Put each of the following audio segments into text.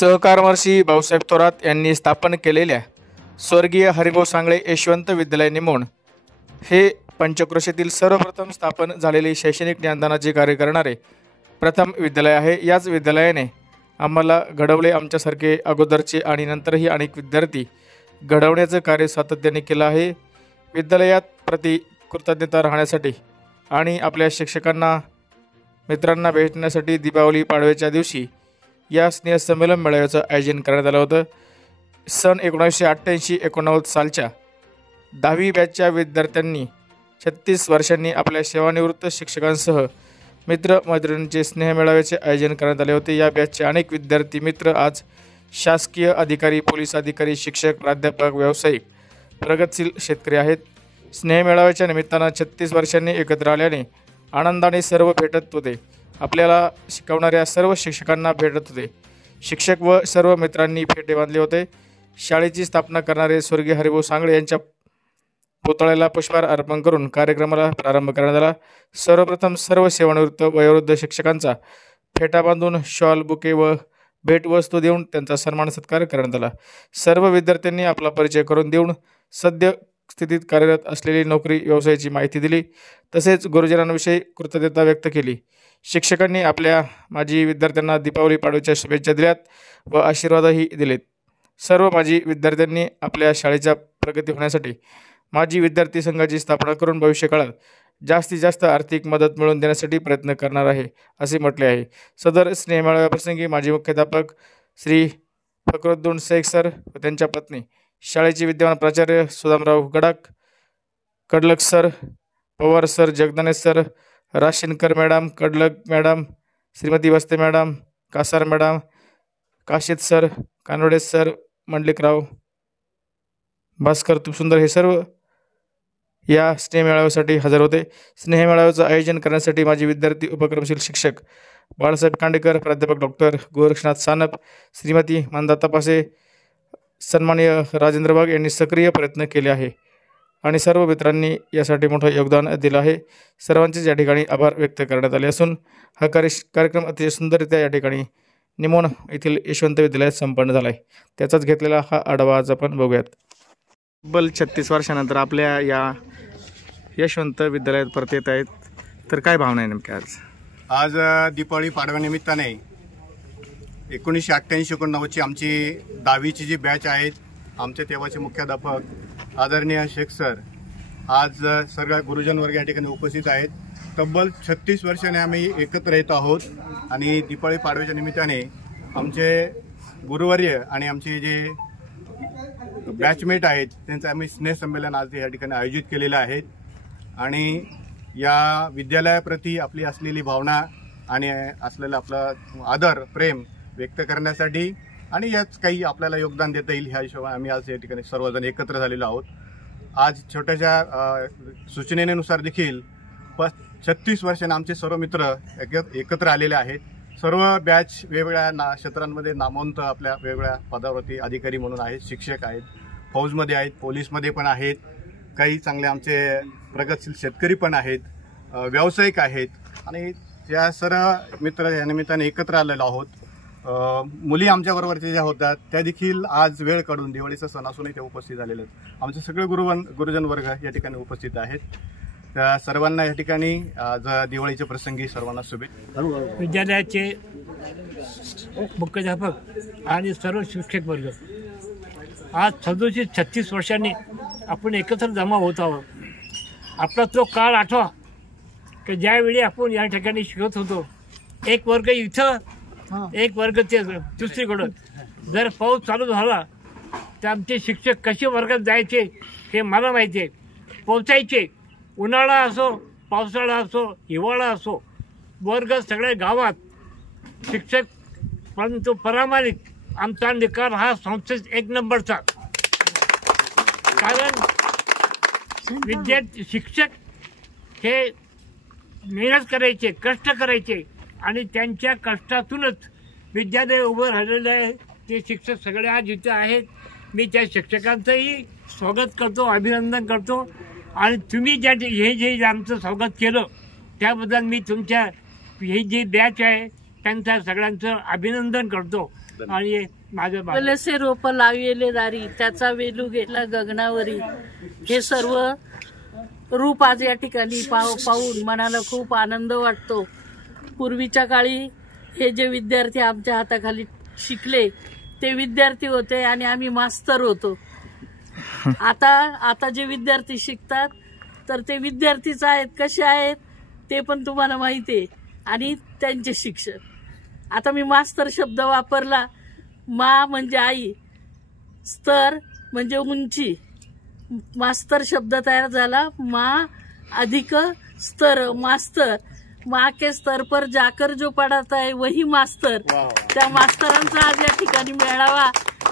सहकारमहर्षी भाऊसाहेब थोरात यांनी स्थापन केलेल्या स्वर्गीय हरिभाऊ सांगळे यशवंत विद्यालय निमोण हे पंचक्रोशीतील सर्वप्रथम स्थापन झालेले शैक्षणिक ज्ञानदानाचे कार्य करणारे प्रथम विद्यालय आहे। याच विद्यालयाने आम्हाला घडवले। आमच्यासारखे अगोदरचे आणि नंतरही अनेक विद्यार्थी घडवण्याचं कार्य सातत्याने केलं आहे। विद्यालयात प्रति कृतज्ञता राहण्यासाठी आणि आपल्या शिक्षकांना मित्रांना भेटण्यासाठी दीपावली पाडव्याच्या दिवशी या स्नेहसंमेलन मेळाव्याचं आयोजन करण्यात आलं होतं। सन 1988-89 सालच्या 10वी बॅचच्या विद्यार्थ्यांनी 36 वर्षांनी आपल्या सेवानिवृत्त शिक्षकांसह मित्रमैत्रिणींचे स्नेह मेळाव्याचे आयोजन करण्यात आले होते। या बॅचचे अनेक विद्यार्थी मित्र आज शासकीय अधिकारी, पोलीस अधिकारी, शिक्षक, प्राध्यापक, व्यावसायिक, प्रगतशील शेतकरी आहेत। स्नेह मेळाव्याच्या निमित्तानं 36 वर्षांनी एकत्र आल्याने आनंदाने सर्व भेटत होते। आपल्याला शिकवणाऱ्या सर्व शिक्षकांना भेटत होते। शिक्षक व सर्व मित्रांनी फेटे बांधले होते। शाळेची स्थापना करणारे स्वर्गीय हरिभाऊ सांगळे यांच्या पुतळ्याला पुष्पहार अर्पण करून कार्यक्रमाला प्रारंभ करण्यात आला। सर्वप्रथम सर्व सेवानिवृत्त वयोवृद्ध शिक्षकांचा फेटा बांधून शॉल, बुके व भेटवस्तू देऊन त्यांचा सन्मान सत्कार करण्यात आला। सर्व विद्यार्थ्यांनी आपला परिचय करून देऊन सद्य स्थितीत कार्यरत असलेली नोकरी व्यवसायाची माहिती दिली। तसेच गुरुजनांविषयी कृतज्ञता व्यक्त केली। शिक्षकांनी आपल्या माजी विद्यार्थ्यांना दीपावली पाडव्याच्या शुभेच्छा दिल्यात व आशीर्वादही दिलेत। सर्व माजी विद्यार्थ्यांनी आपल्या शाळेच्या प्रगती होण्यासाठी माजी विद्यार्थी संघाची स्थापना करून भविष्यकाळात जास्तीत जास्त आर्थिक मदत मिळवून देण्यासाठी प्रयत्न करणार आहे असे म्हटले आहे। सदर स्नेह मेळाव्याप्रसंगी माजी मुख्याध्यापक श्री फकरुद्दीन शेख सर व त्यांच्या पत्नी, शाळेचे विद्यमान प्राचार्य Sudamrao Kadlak sir, Pawar sir, Jagdane sir, Rashinkar madam, Kadlak madam, Shrimati Vaste madam, Kasar madam, Kashid sir, Kanode sir, Mandlikrao, Bhaskar Tupsundar हे सर्व या स्नेह मेळाव्यासाठी हजर होते। स्नेह मेळाव्याचं आयोजन करण्यासाठी माजी विद्यार्थी, उपक्रमशील शिक्षक बाळासाहेब कांडेकर, प्राध्यापक डॉक्टर गोरक्षनाथ सानप, श्रीमती मंदा तपासे, सन्माननीय राजेंद्र बाग यांनी सक्रिय प्रयत्न केले आहे आणि सर्व मित्रांनी यासाठी मोठं योगदान दिलं आहे। सर्वांचेच या ठिकाणी आभार व्यक्त करण्यात आले असून हा कार्यक्रम अतिशय सुंदररित्या या ठिकाणी निमोण येथील यशवंत विद्यालयात संपन्न झाला आहे। त्याचाच घेतलेला हा आढावा आज आपण बघूयात। तब्बल 36 वर्षानंतर आपल्या या यशवंत विद्यालयात परत येत आहेत, तर काय भावना आहे नेमक्या आज दीपावली पाडव्यानिमित्ताने 1988-89ची आमची 10वीची जी बॅच आहेत, आमचे तेव्हाचे मुख्याध्यापक आदरणीय शेख सर आज सर्व गुरुजन वर्ग या ठिकाणी उपस्थित आहेत। तब्बल 36 वर्षाने आम्ही एकत्र येत आहोत आणि दीपावली पाडव्याच्या निमित्ताने आमचे गुरुवर्य आणि आमचे जे बॅचमेट आहेत त्यांचं आम्ही स्नेह संमेलन आज या ठिकाणी आयोजित केलेलं आहे आणि या विद्यालयाप्रती आपली असलेली भावना आणि असलेलं आपलं आदर, प्रेम व्यक्त करण्यासाठी आणि याच काही आपल्याला योगदान देता येईल ह्या हिशोबाने आम्ही आज या ठिकाणी सर्वजण एकत्र झालेलो आहोत। आज छोट्याशा सूचनेनुसार देखील 36 वर्षांनी आमचे सर्व मित्र एकत्र आलेले आहेत। सर्व बॅच वेगवेगळ्या क्षेत्रांमध्ये नामवंत आपल्या वेगवेगळ्या पदावरती अधिकारी म्हणून आहेत, शिक्षक आहेत, फौजमध्ये आहेत, पोलीसमध्ये पण आहेत, काही चांगले आमचे प्रगतशील शेतकरी पण आहेत, व्यावसायिक आहेत आणि या सर्व मित्र या निमित्ताने एकत्र आलेलो आहोत। मुली आमच्याबरोबरच्या ज्या होत्या त्या देखील आज वेळ काढून दिवाळीचा सण असूनही ते उपस्थित झालेले आहेत। आमचे सगळे गुरुजन वर्ग या ठिकाणी उपस्थित आहेत। त्या सर्वांना या ठिकाणी आज दिवाळीच्या प्रसंगी सर्वांना शुभेच्छा। विद्यालयाचे मुख्याध्यापक आणि सर्व शिक्षक वर्ग आज 36 वर्षांनी आपण एकत्र जमा होत आहोत। आपला तो काळ आठवा की ज्यावेळी आपण या ठिकाणी शिकत होतो, एक वर्ग इथं, एक वर्ग ते दुसरीकडं। जर पाऊस चालू झाला तर आमचे शिक्षक कसे वर्गात जायचे हे मला माहिती आहे। पोचायचे, उन्हाळा असो, पावसाळा असो, हिवाळा असो, वर्ग सगळ्या गावात शिक्षक, परंतु प्रामाणिक आमचा निकाल हा संस्थेत 1 नंबरचा। कारण शिक्षक हे मेहनत करायचे, कष्ट करायचे आणि त्यांच्या कष्टातूनच विद्यालय उभं राहिलेलं आहे। ते शिक्षक सगळे आज इथे आहेत। मी त्या शिक्षकांचंही स्वागत करतो, अभिनंदन करतो आणि तुम्ही हे जे आमचं स्वागत केलं त्याबद्दल मी तुमच्या ही जी बॅच आहे त्यांच्या सगळ्यांचं अभिनंदन करतो। आणि माझं कलसे रोप लाविले दारी त्याचा वेलू गेला गगनावरी. हे सर्व रूप आज या ठिकाणी पाहून मनाला खूप आनंद वाटतो. पूर्वीच्या काळी हे जे विद्यार्थी आमच्या हाताखाली शिकले ते विद्यार्थी होते आणि आम्ही मास्तर होतो. आता जे विद्यार्थी शिकतात तर ते विद्यार्थीच आहेत. कसे आहेत ते पण तुम्हाला माहिती आहे. आणि त्यांचे शिक्षक. आता मी मास्तर शब्द वापरला. मा म्हणजे आई, स्तर म्हणजे उंची. मास्तर शब्द तयार झाला. मा अधिक स्तर, मास्तर. माँ के स्तर पर जाकर जो पढ़ाता है वही मास्तर. त्या मास्तरांचा आज या ठिकाणी मेळावा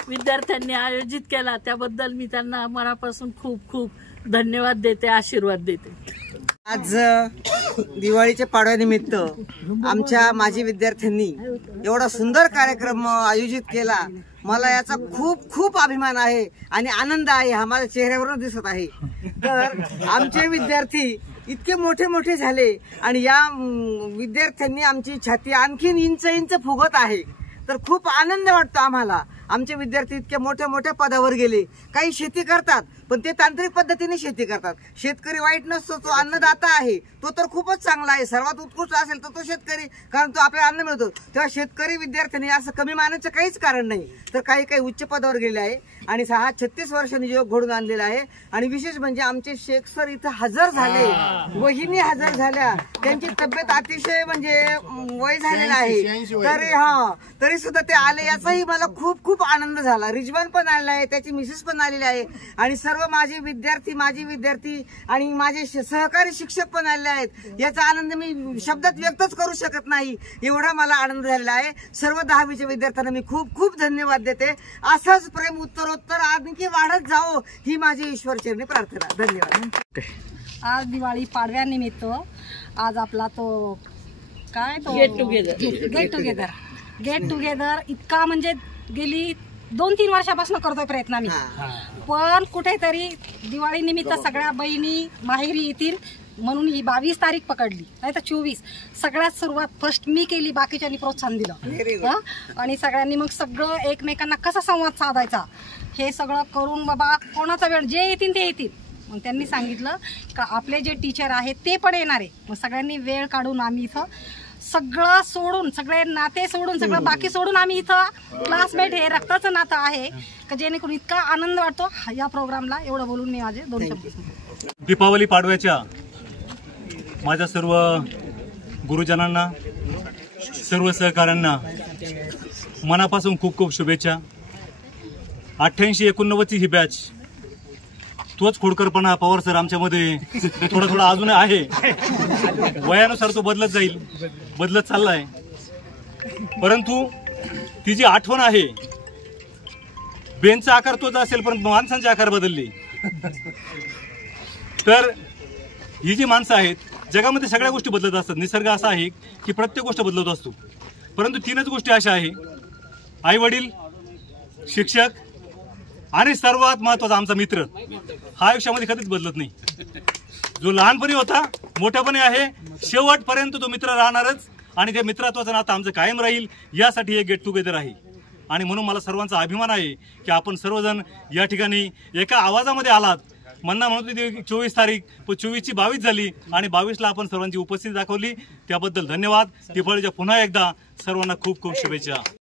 विद्यार्थ्यांनी आयोजित केला. त्याबद्दल मी त्यांना मनापासून खूप खूप धन्यवाद देते, आशीर्वाद देते. आज दिवाळीच्या पाडव्यानिमित्त आमच्या माजी विद्यार्थ्यांनी एवढा सुंदर कार्यक्रम आयोजित केला. मला याचा खूप खूप अभिमान आहे आणि आनंद आहे. हा माझ्या चेहऱ्यावरून दिसत आहे. तर आमचे विद्यार्थी इतके मोठे मोठे झाले आणि या विद्यार्थ्यांनी आमची छाती आणखीन इंच फुगत आहे. तर खूप आनंद वाटतो आम्हाला. आमचे विद्यार्थी इतके मोठ्या मोठ्या पदावर गेले. काही शेती करतात पण ते तांत्रिक पद्धतीने शेती करतात. शेतकरी वाईट नसतो, तो अन्नदाता आहे. तो तर खूपच चांगला आहे. सर्वात उत्कृष्ट असेल तर तो शेतकरी, कारण तो आपल्याला अन्न मिळतो. तेव्हा शेतकरी विद्यार्थ्यांनी असं कमी मानायचं काहीच कारण नाही. तर काही उच्च पदावर गेले आहे आणि हा 36 वर्षांनी योग घडून आणलेला आहे. आणि विशेष म्हणजे आमचे शेख सर इथं हजर झाले, वहिनी हजर झाल्या. त्यांची तब्येत अतिशय म्हणजे वय झालेलं आहे. तरी सुद्धा ते आले याचाही मला खूप खूप आनंद झाला. रिजवान पण आलेला आहे, त्याची मिसेस पण आलेली आहे आणि सर्व माजी विद्यार्थी आणि माझे सहकारी शिक्षक पण आलेले आहेत. याचा आनंद मी शब्दात व्यक्तच करू शकत नाही. एवढा मला आनंद झालेला आहे. सर्व 10वीच्या विद्यार्थ्यांना मी खूप खूप धन्यवाद देते. असंच प्रेम उत्तरोत्तर आणखी वाढत जावो ही माझी ईश्वरचरणी प्रार्थना. धन्यवाद. आज दिवाळी पाडव्यानिमित्त आज आपला तो गेट टुगेदर इतका म्हणजे गेली 2-3 वर्षापासून करतोय प्रयत्न आम्ही. पण कुठेतरी दिवाळी निमित्त सगळ्या बहिणी माहेरी येतील म्हणून ही 22 तारीख पकडली, नाही तर 24. सगळ्यात सुरुवात फर्स्ट मी केली, बाकीच्यांनी प्रोत्साहन दिलं. आणि सगळ्यांनी मग सगळं एकमेकांना कसा संवाद साधायचा हे सगळं करून बाबा कोणाचा वेळ जे येतील ते येतील. मग त्यांनी सांगितलं का आपले जे टीचर आहेत ते पण येणार आहे. मग सगळ्यांनी वेळ काढून आम्ही इथं सगळं सोडून, सगळे नाते सोडून, सगळं बाकी सोडून आम्ही इथं क्लासमेट हे रक्ताचं नातं आहे का जेणेकरून इतका आनंद वाटतो या प्रोग्रामला. एवढं बोलून मी माझे 2 शब्द. दीपावली पाडव्याच्या माझ्या सर्व गुरुजनांना, सर्व सहकाऱ्यांना मनापासून खूप खूप शुभेच्छा. 88-89 ही बॅच, तोच खोडकरपणा पवार सर आमच्यामध्ये थोडा अजून आहे. वयानुसार तो बदलत चाललाय. परंतु ती जी आठवण आहे, बेंचचा आकार तोच असेल पण माणसांचे आकार बदलले. तर ही जी माणसं आहेत, जगामध्ये सगळ्या गोष्टी बदलत असतात. निसर्ग असा आहे की प्रत्येक गोष्ट बदलत असतो. परंतु 3च गोष्टी अशा आहे, आई वडील, शिक्षक आणि सर्वात महत्वाचा आमचा मित्र. हा आयुष्यामध्ये कधीच बदलत नाही. जो लहानपणी होता, मोठ्यापणी आहे, शेवटपर्यंत तो मित्र राहणारच. आणि त्या मित्रत्वाचं नातं आमचं कायम राहील यासाठी हे गेट टुगेदर आहे. आणि म्हणून मला सर्वांचा अभिमान आहे की आपण सर्वजण या ठिकाणी एका आवाजामध्ये आलात. म्हणणं म्हणत होती 24 तारीख, पण 24ची 22 झाली आणि 22ला आपण सर्वांची उपस्थिती दाखवली. त्याबद्दल धन्यवाद. दिवाळीच्या पुन्हा एकदा सर्वांना खूप खूप शुभेच्छा.